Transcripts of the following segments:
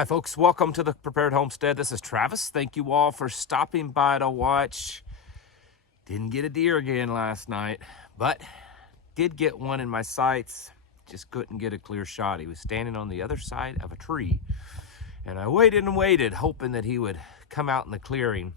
Hi folks, welcome to the Prepared Homestead. This is Travis. Thank you all for stopping by to watch. Didn't get a deer again last night, but did get one in my sights. Just couldn't get a clear shot. He was standing on the other side of a tree, and I waited and waited, hoping that he would come out in the clearing.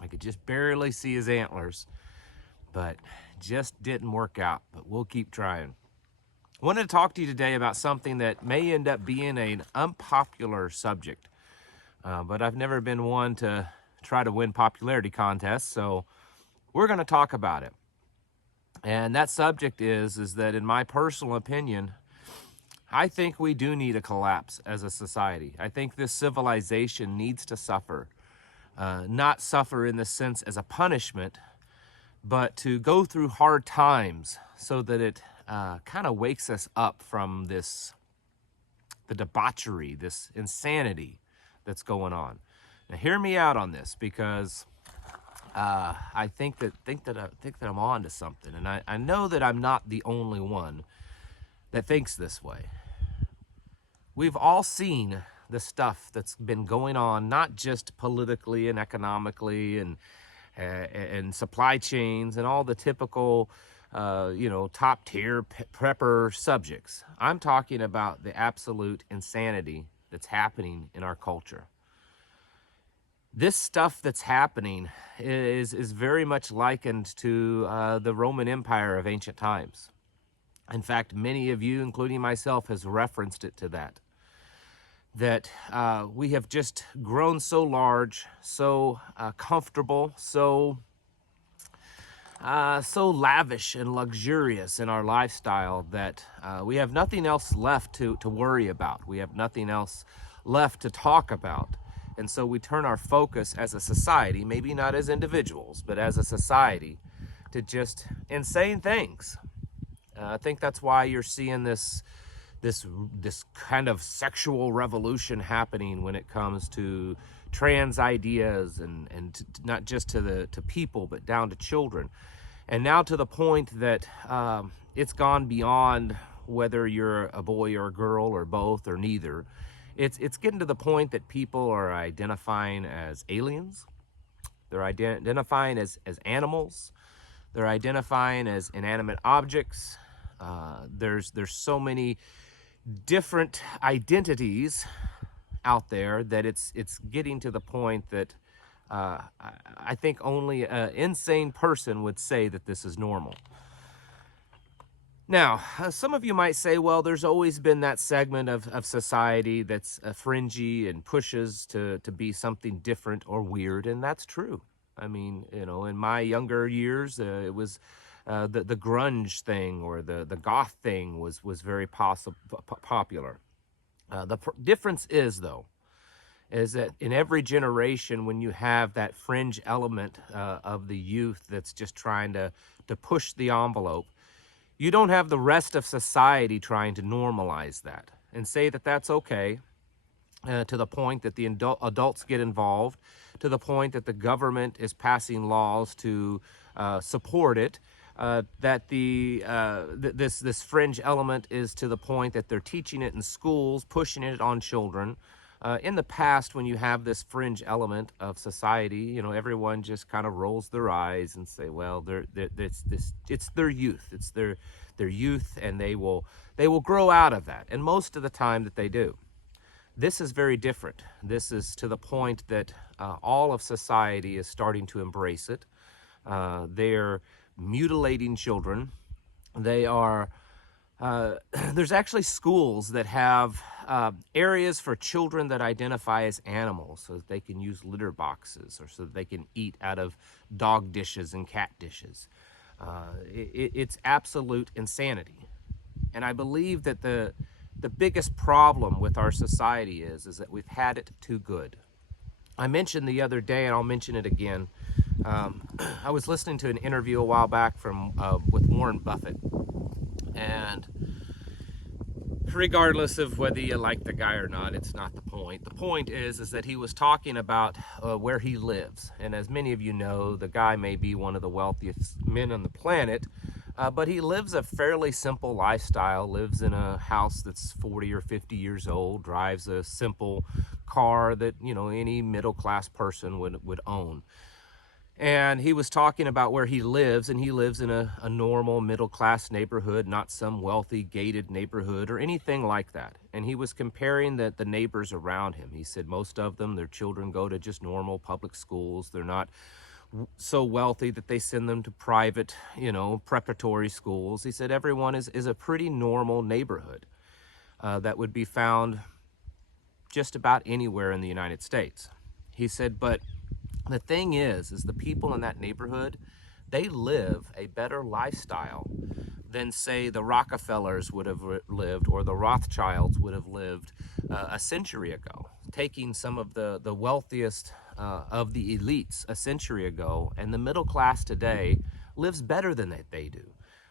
I could just barely see his antlers, but just didn't work out, but we'll keep trying. I wanted to talk to you today about something that may end up being an unpopular subject, but I've never been one to try to win popularity contests, so we're going to talk about it. And that subject is that, in my personal opinion, I think we do need a collapse as a society. I think this civilization needs to suffer, not suffer in the sense as a punishment, but to go through hard times so that it kind of wakes us up from the debauchery, this insanity that's going on. Now, hear me out on this, because I think that I'm on to something, and I know that I'm not the only one that thinks this way. We've all seen the stuff that's been going on, not just politically and economically and supply chains and all the typical top tier prepper subjects. I'm talking about the absolute insanity that's happening in our culture. This stuff that's happening is very much likened to the Roman Empire of ancient times. In fact, many of you, including myself, has referenced it to that we have just grown so large, so comfortable, so lavish and luxurious in our lifestyle that we have nothing else left to worry about. We have nothing else left to talk about. And so we turn our focus as a society, maybe not as individuals, but as a society, to just insane things. I think that's why you're seeing this kind of sexual revolution happening when it comes to trans ideas, and not just to people, but down to children. And now to the point that it's gone beyond whether you're a boy or a girl or both or neither. It's getting to the point that people are identifying as aliens. They're identifying as animals. They're identifying as inanimate objects. There's so many different identities out there that it's getting to the point that I think only an insane person would say that this is normal. Now, some of you might say, well, there's always been that segment of society that's fringy and pushes to be something different or weird, and that's true. I mean, in my younger years, it was the grunge thing or the goth thing was very popular. The difference is, though, is that in every generation, when you have that fringe element of the youth that's just trying to push the envelope, you don't have the rest of society trying to normalize that and say that that's okay, to the point that the adults get involved, to the point that the government is passing laws to support it, that this fringe element is to the point that they're teaching it in schools, pushing it on children. In the past, when you have this fringe element of society, everyone just kind of rolls their eyes and say, well, it's their youth. It's their youth, and they will grow out of that. And most of the time that they do. This is very different. This is to the point that all of society is starting to embrace it. They're mutilating children. They are there's actually schools that have areas for children that identify as animals, so that they can use litter boxes, or so that they can eat out of dog dishes and cat dishes. It's absolute insanity. And I believe that the biggest problem with our society is that we've had it too good. I mentioned the other day, and I'll mention it again, I was listening to an interview a while back with Warren Buffett, and regardless of whether you like the guy or not, it's not the point. The point is that he was talking about where he lives, and as many of you know, the guy may be one of the wealthiest men on the planet, But he lives a fairly simple lifestyle, lives in a house that's 40 or 50 years old, drives a simple car that, you know, any middle-class person would own. And he was talking about where he lives, and he lives in a normal middle-class neighborhood, not some wealthy gated neighborhood or anything like that. And he was comparing the neighbors around him. He said most of them, their children go to just normal public schools. They're not so wealthy that they send them to private, you know, preparatory schools. He said everyone is a pretty normal neighborhood that would be found just about anywhere in the United States. He said, but the thing is the people in that neighborhood, they live a better lifestyle than, say, the Rockefellers would have lived or the Rothschilds would have lived a century ago, taking some of the wealthiest of the elites a century ago, and the middle class today lives better than they do.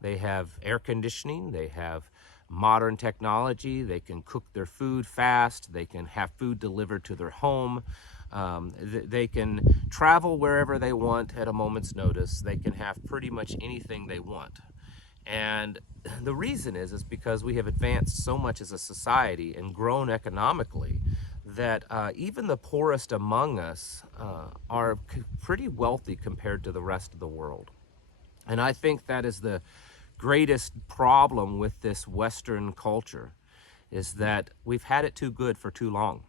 They have air conditioning, they have modern technology, they can cook their food fast, they can have food delivered to their home, they can travel wherever they want at a moment's notice, they can have pretty much anything they want. And the reason is because we have advanced so much as a society and grown economically that even the poorest among us are pretty wealthy compared to the rest of the world. And I think that is the greatest problem with this Western culture, is that we've had it too good for too long.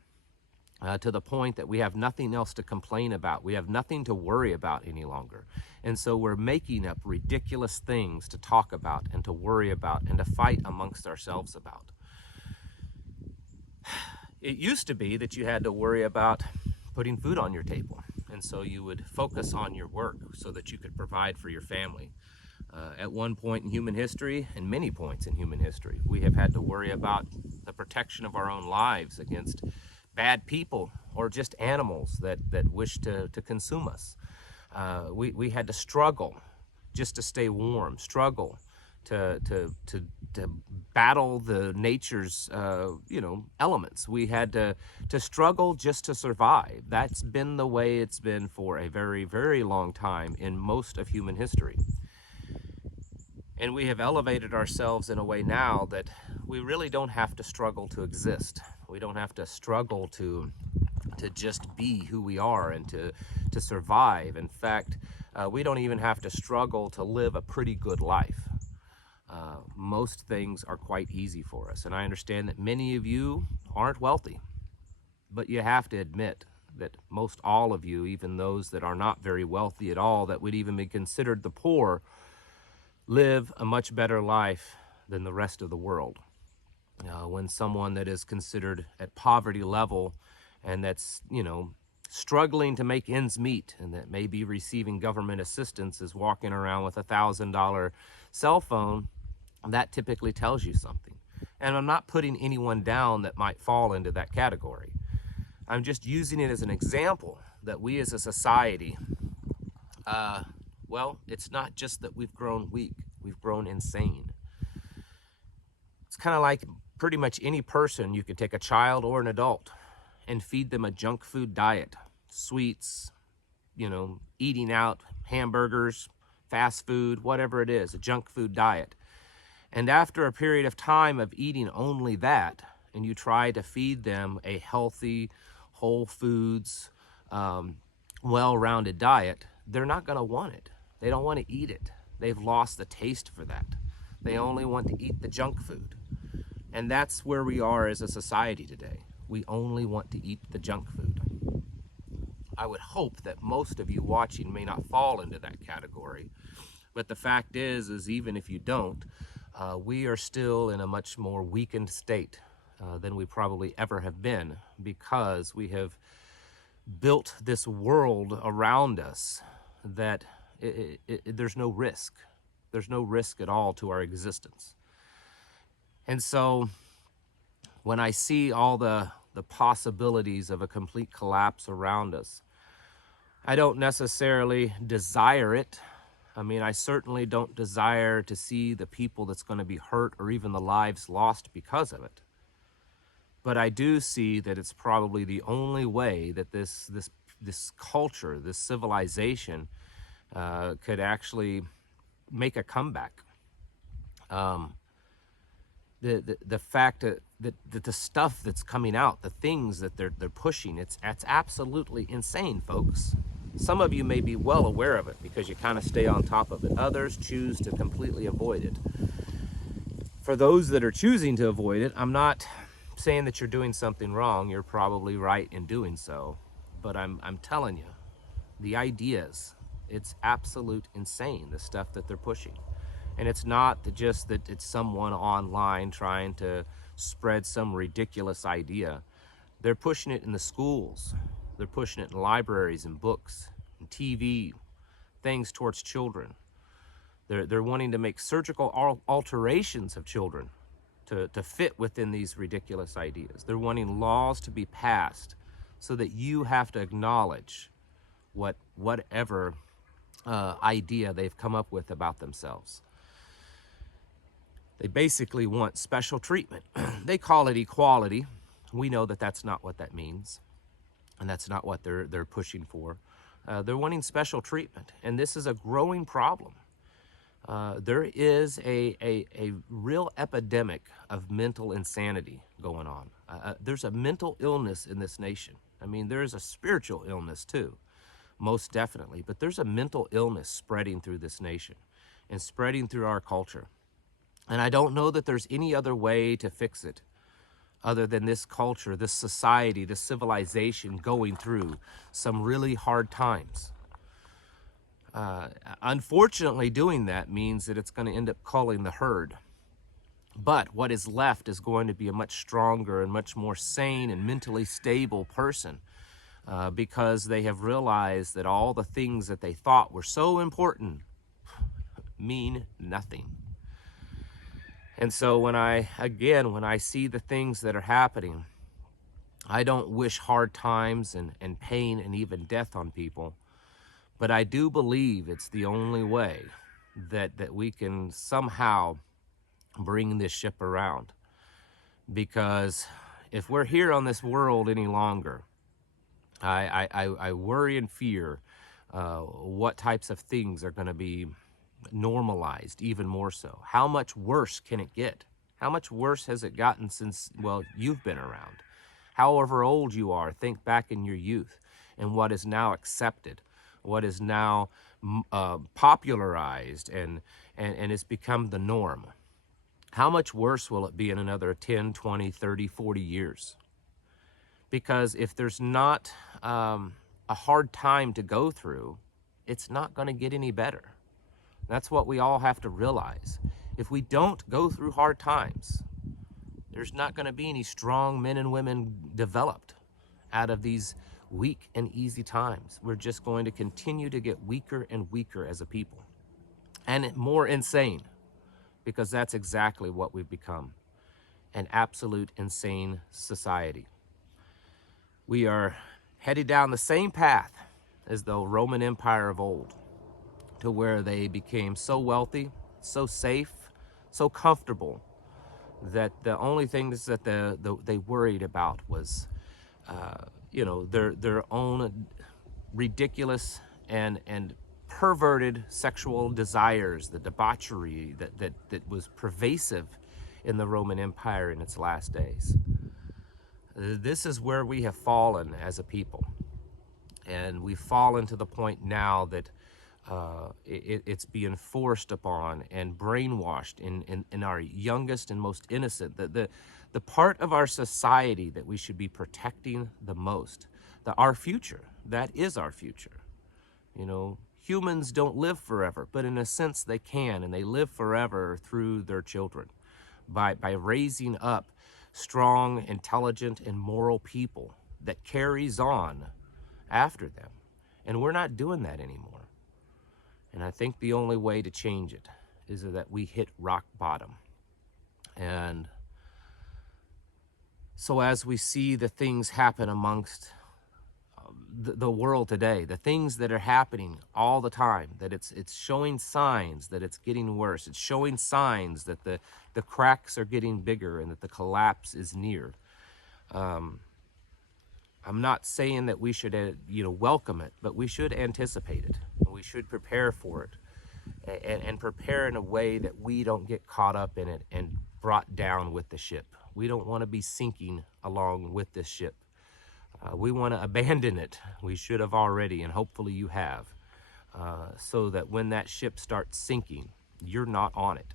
To the point that we have nothing else to complain about. We have nothing to worry about any longer. And so we're making up ridiculous things to talk about and to worry about and to fight amongst ourselves about. It used to be that you had to worry about putting food on your table. And so you would focus on your work so that you could provide for your family. At one point in human history, and many points in human history, we have had to worry about the protection of our own lives against bad people or just animals that wish to consume us. We had to struggle just to stay warm, struggle to battle the nature's elements. We had to struggle just to survive. That's been the way it's been for a very, very long time in most of human history. And we have elevated ourselves in a way now that we really don't have to struggle to exist. We don't have to struggle to just be who we are and to survive. In fact, we don't even have to struggle to live a pretty good life. Most things are quite easy for us. And I understand that many of you aren't wealthy, but you have to admit that most all of you, even those that are not very wealthy at all, that would even be considered the poor, live a much better life than the rest of the world. When someone that is considered at poverty level and that's, struggling to make ends meet and that may be receiving government assistance is walking around with $1,000 cell phone, that typically tells you something. And I'm not putting anyone down that might fall into that category. I'm just using it as an example that we as a society, well, it's not just that we've grown weak, we've grown insane. It's kind of like pretty much any person. You could take a child or an adult and feed them a junk food diet, sweets, eating out, hamburgers, fast food, whatever it is, a junk food diet. And after a period of time of eating only that, and you try to feed them a healthy, whole foods, well-rounded diet, they're not going to want it. They don't want to eat it. They've lost the taste for that. They only want to eat the junk food. And that's where we are as a society today. We only want to eat the junk food. I would hope that most of you watching may not fall into that category. But the fact is even if you don't, we are still in a much more weakened state than we probably ever have been, because we have built this world around us that there's no risk. There's no risk at all to our existence. And so when I see all the possibilities of a complete collapse around us, I don't necessarily desire it. I mean, I certainly don't desire to see the people that's going to be hurt or even the lives lost because of it. But I do see that it's probably the only way that this culture, this civilization, could actually make a comeback. Um, the fact that the stuff that's coming out, the things that they're pushing, it's absolutely insane, folks. Some of you may be well aware of it because you kind of stay on top of it. Others choose to completely avoid it. For those that are choosing to avoid it, I'm not saying that you're doing something wrong. You're probably right in doing so. But I'm telling you, the ideas, it's absolute insane, the stuff that they're pushing. And it's not just that it's someone online trying to spread some ridiculous idea. They're pushing it in the schools. They're pushing it in libraries and books and TV, things towards children. They're wanting to make surgical alterations of children to fit within these ridiculous ideas. They're wanting laws to be passed so that you have to acknowledge whatever idea they've come up with about themselves. They basically want special treatment. They call it equality. We know that that's not what that means, and that's not what they're pushing for. They're wanting special treatment, and this is a growing problem. There is a real epidemic of mental insanity going on. There's a mental illness in this nation. I mean, there's a spiritual illness too, most definitely, but there's a mental illness spreading through this nation and spreading through our culture. And I don't know that there's any other way to fix it other than this culture, this society, this civilization going through some really hard times. Unfortunately, doing that means that it's going to end up culling the herd. But what is left is going to be a much stronger and much more sane and mentally stable person because they have realized that all the things that they thought were so important mean nothing. And so when I see the things that are happening, I don't wish hard times and pain and even death on people. But I do believe it's the only way that we can somehow bring this ship around. Because if we're here on this world any longer, I worry and fear what types of things are going to be normalized even more so. How much worse can it get? How much worse has it gotten since, well, you've been around? However old you are, think back in your youth and what is now accepted, what is now popularized and it's become the norm. How much worse will it be in another 10, 20, 30, 40 years? Because if there's not a hard time to go through, it's not going to get any better. That's what we all have to realize. If we don't go through hard times, there's not going to be any strong men and women developed out of these weak and easy times. We're just going to continue to get weaker and weaker as a people and more insane, because that's exactly what we've become, an absolute insane society. We are headed down the same path as the Roman Empire of old, to where they became so wealthy, so safe, so comfortable that the only things that they worried about was, their own ridiculous and perverted sexual desires, the debauchery that was pervasive in the Roman Empire in its last days. This is where we have fallen as a people, and we've fallen to the point now that it's being forced upon and brainwashed in our youngest and most innocent. The part of our society that we should be protecting the most, our future, that is our future. You know, humans don't live forever, but in a sense they can, and they live forever through their children by raising up strong, intelligent, and moral people that carries on after them. And we're not doing that anymore. And I think the only way to change it is that we hit rock bottom. And so as we see the things happen amongst the world today, the things that are happening all the time, that it's showing signs that it's getting worse. It's showing signs that the cracks are getting bigger and that the collapse is near. I'm not saying that we should welcome it, but we should anticipate it. We should prepare for it. and prepare in a way that we don't get caught up in it and brought down with the ship. We don't want to be sinking along with this ship. We want to abandon it. We should have already, and hopefully you have, so that when that ship starts sinking, you're not on it.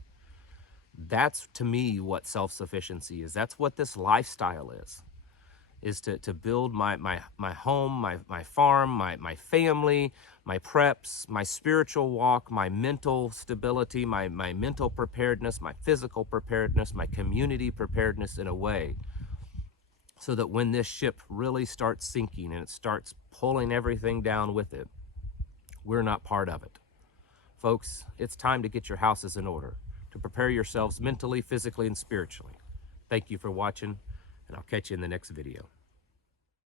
That's, to me, what self-sufficiency is. That's what this lifestyle is to build my home, my farm, my family, my preps, my spiritual walk, my mental stability, my mental preparedness, my physical preparedness, my community preparedness, in a way so that when this ship really starts sinking and it starts pulling everything down with it, we're not part of it. Folks, it's time to get your houses in order, to prepare yourselves mentally, physically, and spiritually. Thank you for watching, and I'll catch you in the next video.